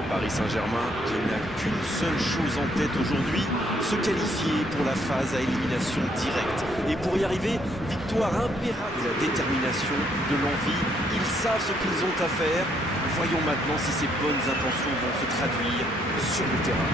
Le Paris Saint-Germain, qui n'a qu'une seule chose en tête aujourd'hui, se qualifier pour la phase à élimination directe. Et pour y arriver, victoire impérable de la détermination, de l'envie. Ils savent ce qu'ils ont à faire. Voyons maintenant si ces bonnes intentions vont se traduire sur le terrain.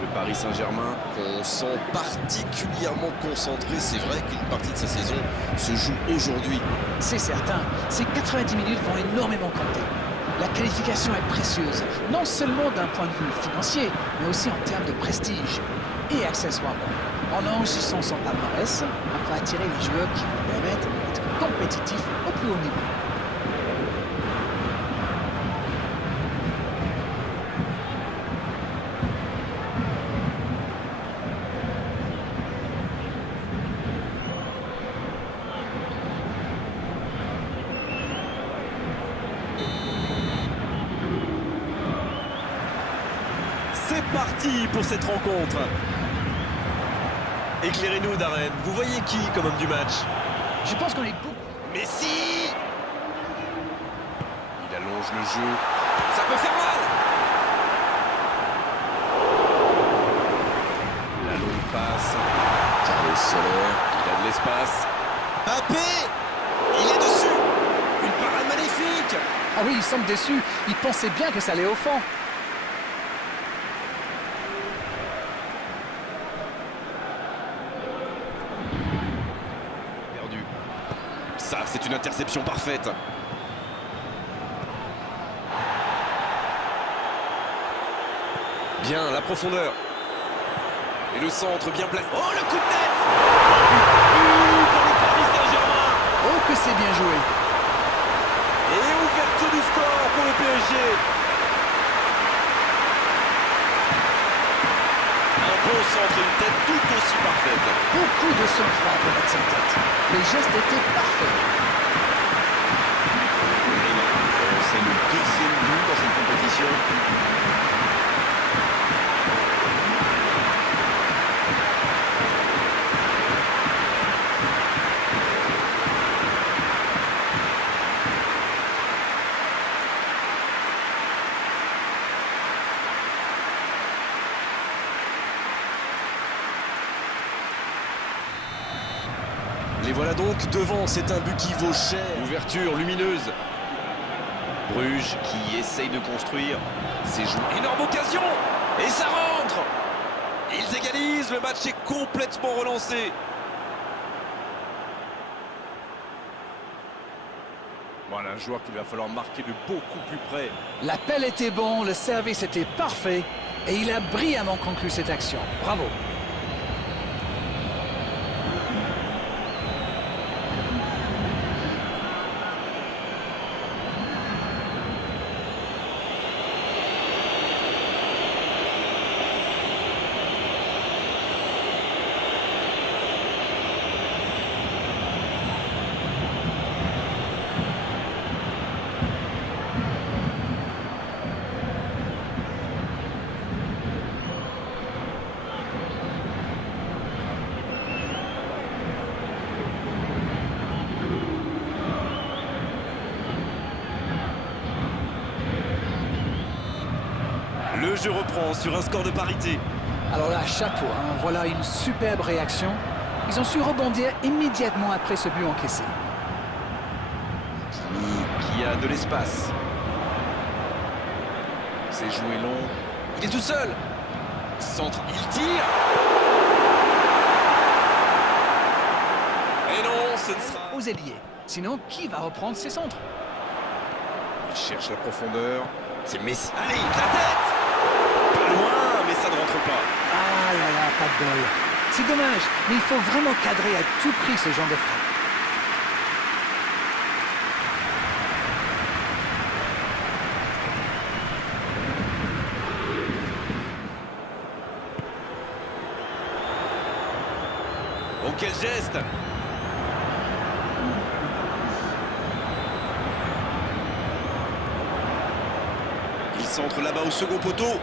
Le Paris Saint-Germain, On sent particulièrement concentré. C'est vrai qu'une partie de sa saison se joue aujourd'hui. C'est certain, ces 90 minutes vont énormément compter. La qualification est précieuse, non seulement d'un point de vue financier, mais aussi en termes de prestige. Et accessoirement, en enrichissant son palmarès, on peut attirer les joueurs qui vous permettent d'être compétitifs au plus haut niveau. c'est parti pour cette rencontre. Éclairez-nous, Darren. Vous voyez qui comme homme du match? Je pense qu'on est beaucoup. Messi! Il allonge le jeu. Ça peut faire mal! La longue passe. Carlos Soler. Il a de l'espace. Mbappé. Il est dessus. Une parade magnifique! Ah oui, il semble déçu. Il pensait bien que ça allait au fond. Perdu. Ça, c'est une interception parfaite. Bien, la profondeur. Et le centre bien placé. Oh, le coup de tête! Pour le Paris Saint-Germain! Oh, que c'est bien joué. Et ouverture du score pour le PSG. Un bon centre et une tête tout aussi parfaite. Beaucoup de sang-froid pour mettre sa tête. Les gestes étaient parfaits. C'est le deuxième but dans cette compétition. Les voilà donc devant, c'est un but qui vaut cher. Ouverture lumineuse. Bruges qui essaye de construire. C'est joué. Énorme occasion! Et ça rentre! Ils égalisent, le match est complètement relancé. Voilà un joueur qu'il va falloir marquer de beaucoup plus près. L'appel était bon, le service était parfait et il a brillamment conclu cette action. Bravo. Le jeu reprend sur un score de parité. Alors là, chapeau, hein, voilà une superbe réaction. Ils ont su rebondir immédiatement après ce but encaissé. Qui a de l'espace. C'est joué long. Il est tout seul. Centre, il tire. Et non, ce ne sera... Aux ailiers. Sinon, qui va reprendre ses centres? Il cherche la profondeur. C'est Messi. Allez, la tête! Pas loin, mais ça ne rentre pas. Ah là là, pas de bol. C'est dommage, mais il faut vraiment cadrer à tout prix ce genre de frappe. Oh, quel geste! Il centre là-bas au second poteau.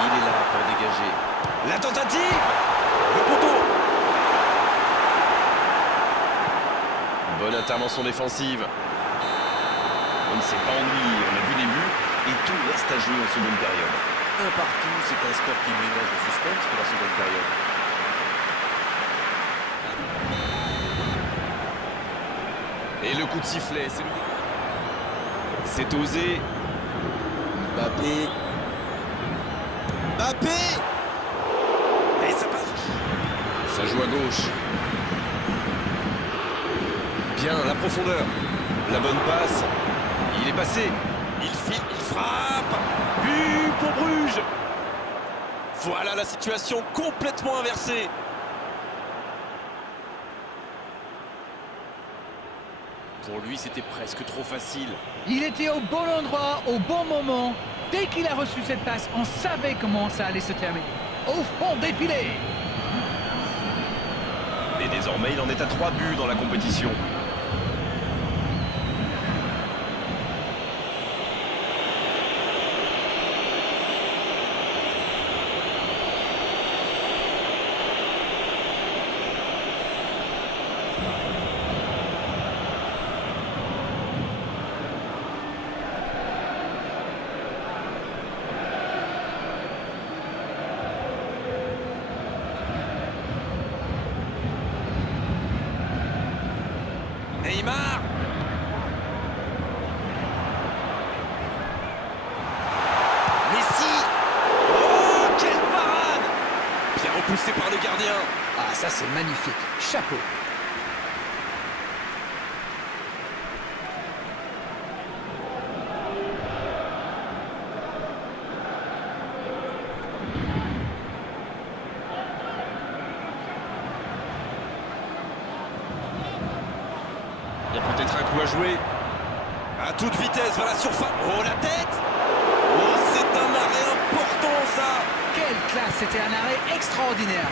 Il est là pour dégager. La tentative. Le poteau. Bonne intervention défensive. On ne s'est pas ennuyé, on a vu des buts et tout reste à jouer en seconde période. Un partout, c'est un score qui ménage le suspense pour la seconde période. Et le coup de sifflet, c'est osé. Mbappé. Mbappé. Et ça passe. Ça joue à gauche. Bien, la profondeur. La bonne passe. Il est passé. Il file, il frappe. But pour Bruges. Voilà la situation complètement inversée. Pour lui, c'était presque trop facile. Il était au bon endroit, au bon moment. Dès qu'il a reçu cette passe, on savait comment ça allait se terminer. Au fond des filets. Et désormais, il en est à 3 buts dans la compétition. Neymar. Messi. Oh, quelle parade! Bien repoussé par le gardien. Ah, ça c'est magnifique. Chapeau. Il y a peut-être un coup à jouer. À toute vitesse vers la surface. Oh, la tête! Oh, c'est un arrêt important, ça! Quelle classe, c'était un arrêt extraordinaire.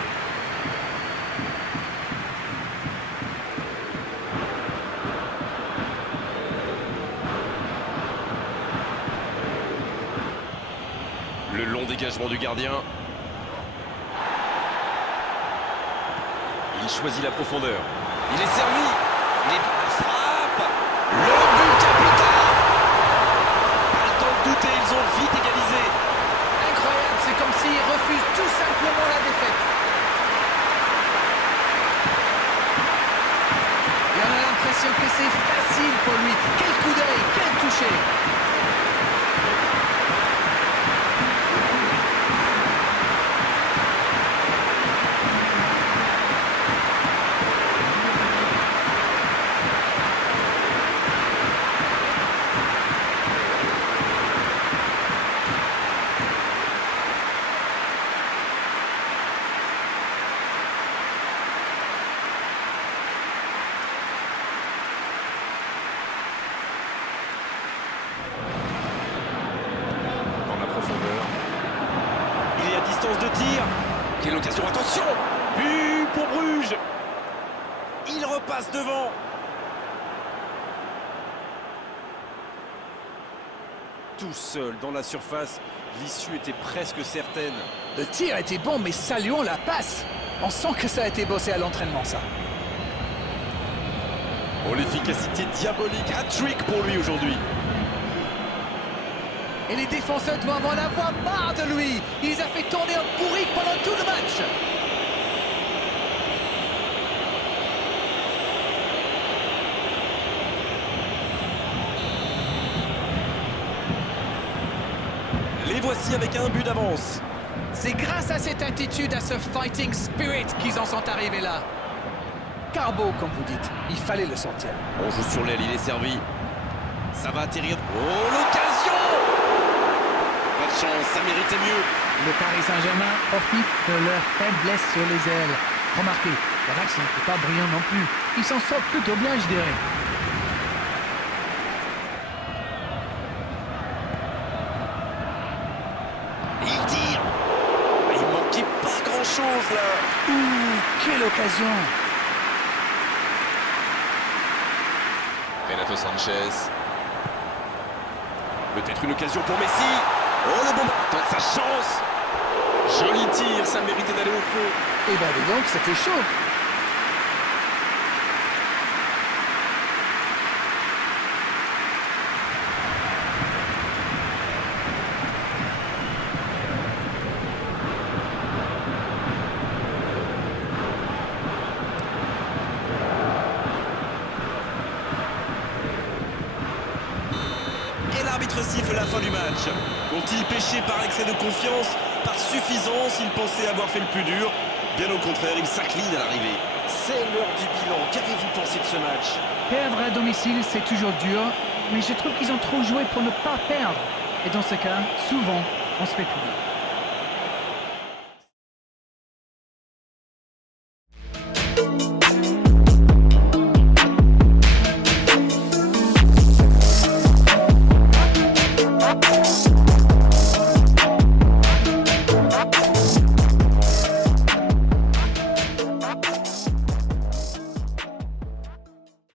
Le long dégagement du gardien. Il choisit la profondeur. Il est servi. Il est la frappe. Le but capital. Pas le temps de douter, ils ont vite égalisé. Incroyable, c'est comme s'il refuse tout simplement la défaite. Et on a l'impression que c'est facile pour lui. Quel coup d'œil, quel toucher. De tir. Quelle occasion, attention! But pour Bruges. Il repasse devant. Tout seul dans la surface, l'issue était presque certaine. Le tir était bon, mais saluons la passe. On sent que ça a été bossé à l'entraînement, ça. Oh, l'efficacité diabolique, hat-trick pour lui aujourd'hui. Et les défenseurs doivent en avoir marre de lui. Il les a fait tourner en bourrique pendant tout le match. Les voici avec un but d'avance. C'est grâce à cette attitude, à ce fighting spirit qu'ils en sont arrivés là. Carbo, comme vous dites, il fallait le sortir. On joue sur l'aile, il est servi. Ça va atterrir. Oh, l'occasion! Pas de chance, ça méritait mieux. Le Paris Saint-Germain profite de leur faiblesse sur les ailes. Remarquez, l'Ajax n'était pas brillant non plus. Ils s'en sortent plutôt bien, je dirais. Il tire. Il manquait pas grand-chose là. Ouh, quelle occasion! Renato Sanchez. Peut-être une occasion pour Messi. Oh, le bon tente sa chance. Joli tir, ça méritait d'aller au fond. Et ben dis donc, c'était chaud. Et l'arbitre siffle la fin du match. Ont-ils péché par excès de confiance, par suffisance? Ils pensaient avoir fait le plus dur. Bien au contraire, ils s'inclinent à l'arrivée. C'est l'heure du bilan. Qu'avez-vous pensé de ce match? Perdre à domicile, c'est toujours dur, mais je trouve qu'ils ont trop joué pour ne pas perdre. Et dans ce cas, souvent, on se fait plier.